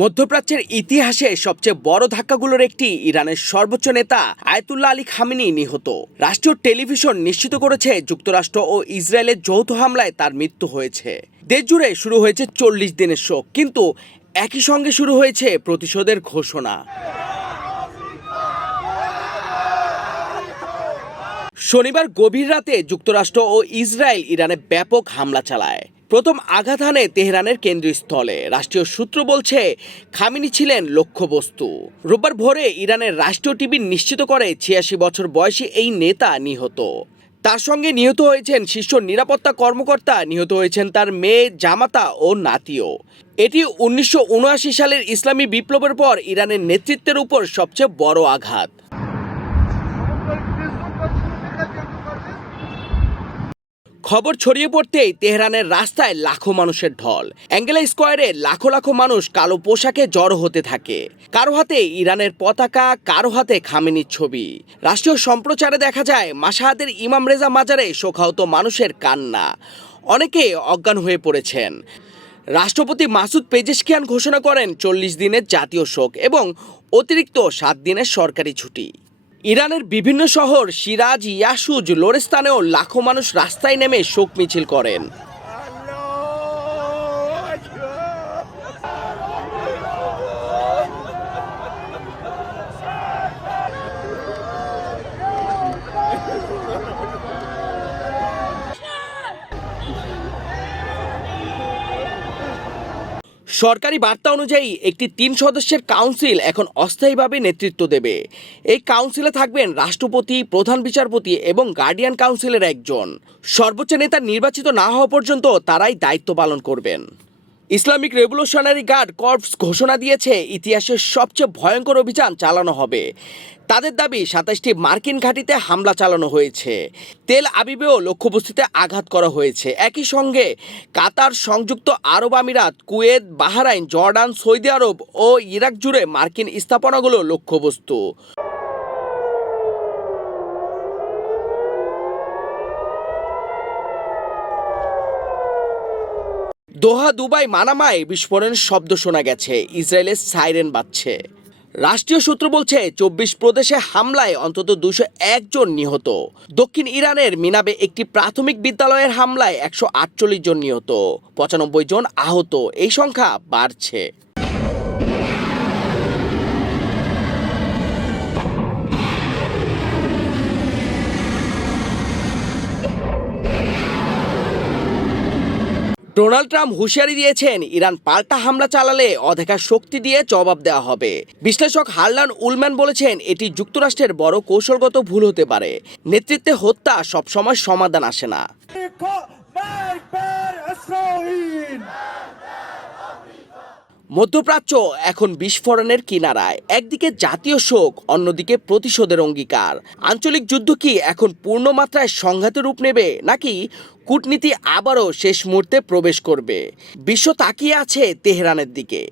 মধ্যপ্রাচ্যের ইতিহাসে সবচেয়ে বড় ধাক্কাগুলোর একটি ইরানের সর্বোচ্চ নেতা আয়াতুল্লাহ আলী খামেনি নিহত। রাষ্ট্রীয় টেলিভিশন নিশ্চিত করেছে যুক্তরাষ্ট্র ও ইসরায়েলের যৌথ হামলায় তার মৃত্যু হয়েছে। দেশ জুড়ে শুরু হয়েছে 40 দিনের শোক, কিন্তু একই সঙ্গে শুরু হয়েছে প্রতিশোধের ঘোষণা। শনিবার গভীর রাতে যুক্তরাষ্ট্র ও ইসরায়েল ইরানে ব্যাপক হামলা চালায়। প্রথম আঘাত হানে তেহরানের কেন্দ্রস্থলে। রাষ্ট্রীয় সূত্র বলছে খামেনি ছিলেন লক্ষ্যবস্তু। রোববার ভোরে ইরানের রাষ্ট্রীয় টিভি নিশ্চিত করে 86 বছর বয়সী এই নেতা নিহত। তার সঙ্গে নিহত হয়েছেন শীর্ষ নিরাপত্তা কর্মকর্তা, নিহত হয়েছেন তার মেয়ে, জামাতা ও নাতিও। এটি 1979 সালের ইসলামী বিপ্লবের পর ইরানের নেতৃত্বের উপর সবচেয়ে বড় আঘাত। খবর ছড়িয়ে পড়তেই তেহরানের রাস্তায় লাখো মানুষের ঢল। অ্যাঙ্গেলা স্কোয়ারে লাখো লাখো মানুষ কালো পোশাকে জড়ো হতে থাকে। কারো হাতে ইরানের পতাকা, কারো হাতে খামেনির ছবি। রাষ্ট্রীয় সম্প্রচারে দেখা যায় মাশহাদের ইমাম রেজা মাজারে শোকাহত মানুষের কান্না। অনেকে অজ্ঞান হয়ে পড়েছেন। রাষ্ট্রপতি মাসুদ পেজেশকিয়ান ঘোষণা করেন 40 দিনের জাতীয় শোক এবং অতিরিক্ত 7 দিনের সরকারি ছুটি। ইরানের বিভিন্ন শহর সিরাজ, ইয়াসুজ, লোরেস্তানেও লাখো মানুষ রাস্তায় নেমে শোক মিছিল করেন। সরকারি বার্তা অনুযায়ী একটি 3 সদস্যের কাউন্সিল এখন অস্থায়ীভাবে নেতৃত্ব দেবে। এই কাউন্সিলে থাকবেন রাষ্ট্রপতি, প্রধান বিচারপতি এবং গার্ডিয়ান কাউন্সিলের একজন। সর্বোচ্চ নেতা নির্বাচিত না হওয়া পর্যন্ত তারাই দায়িত্ব পালন করবেন। ইসলামিক রেভলিউশনারি গার্ড কর্পস ঘোষণা দিয়েছে ইতিহাসের সবচেয়ে ভয়ঙ্কর অভিযান চালানো হবে। তাদের দাবি 27টি মার্কিন ঘাঁটিতে হামলা চালানো হয়েছে। তেল আবিবেও লক্ষ্যবস্তুতে আঘাত করা হয়েছে। একই সঙ্গে কাতার, সংযুক্ত আরব আমিরাত, কুয়েত, বাহরাইন, জর্ডান, সৌদি আরব ও ইরাক জুড়ে মার্কিন স্থাপনাগুলো লক্ষ্যবস্তু। দোহা, দুবাই, মানামায় বিস্ফোরণের শব্দ শোনা গেছে। ইসরায়েলের সাইরেন বাজছে। রাষ্ট্রীয় সূত্র বলছে 24 প্রদেশে হামলায় অন্তত 201 জন নিহত। দক্ষিণ ইরানের মিনাবে একটি প্রাথমিক বিদ্যালয়ের হামলায় 148 জন নিহত, 95 জন আহত। এই সংখ্যা বাড়ছে। ডোনাল্ড ট্রাম্প হুঁশিয়ারি দিয়েছেন, ইরান পাল্টা হামলা চালালে অধিকার শক্তি দিয়ে জবাব দেওয়া হবে। বিশ্লেষক হারলান উলম্যান বলেছেন, এটি যুক্তরাষ্ট্রের বড় কৌশলগত ভুল হতে পারে। নেতৃত্বে হত্যা সবসময় সমাধান আসে না। মধ্যপ্রাচ্য এখন বিস্ফোরণের কিনারায়। একদিকে জাতীয় শোক, অন্যদিকে প্রতিশোধের অঙ্গীকার। আঞ্চলিক যুদ্ধ কি এখন পূর্ণমাত্রায় সংঘাতের রূপ নেবে, নাকি কূটনীতি আবারও শেষ মুহূর্তে প্রবেশ করবে? বিশ্ব তাকিয়ে আছে তেহরানের দিকে।